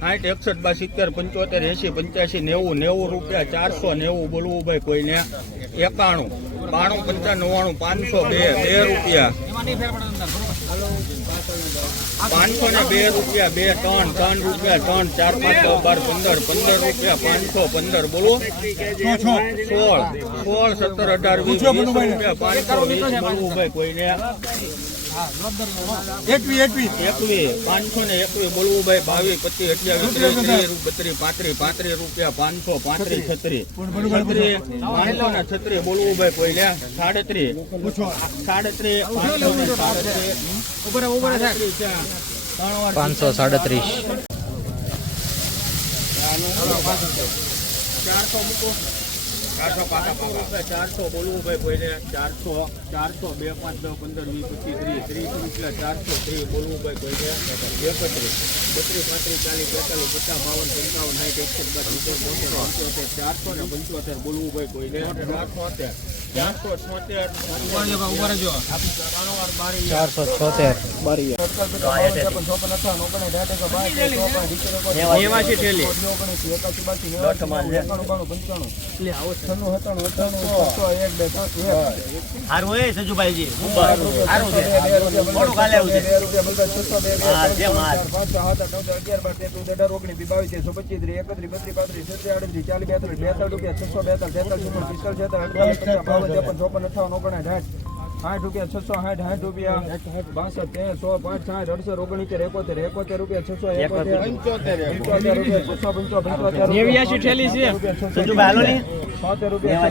60 61 72 75 80 85 90 રૂપિયા 490 બોલવું ભાઈ કોઈને 91 92 95 502 રૂપિયા 502 રૂપિયા 2 3 રૂપિયા 3 4 5 12 15 રૂપિયા 515 બોલો 16 17 18 20 રૂપિયા 520 બોલવું ભાઈ કોઈને 21 521 બોલવું ભાઈ 22 25 28 32 રૂપિયા 535 536 બોલવું ભાઈ કોઈને 537 400 બોલવું ભાઈ કોઈને 400 2 5 10 15 20 25 30 રૂપિયા 430 બોલવું ભાઈ કોઈને 31 32 35 40 45 50 52 55 475 બોલવું ભાઈ કોઈને 476 સજુભાઈ રૂપિયા 660 રૂપિયા 62 13 100 5 60 18 71 રૂપિયા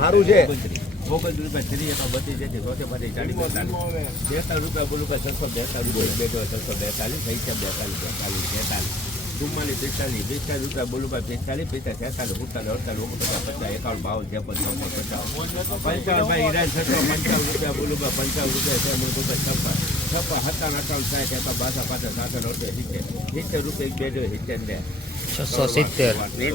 સારું છે ₹42 બોલું 642 રૂપિયા બોલું 45 46 46 બોલું 55 રૂપિયા 70 રૂપિયા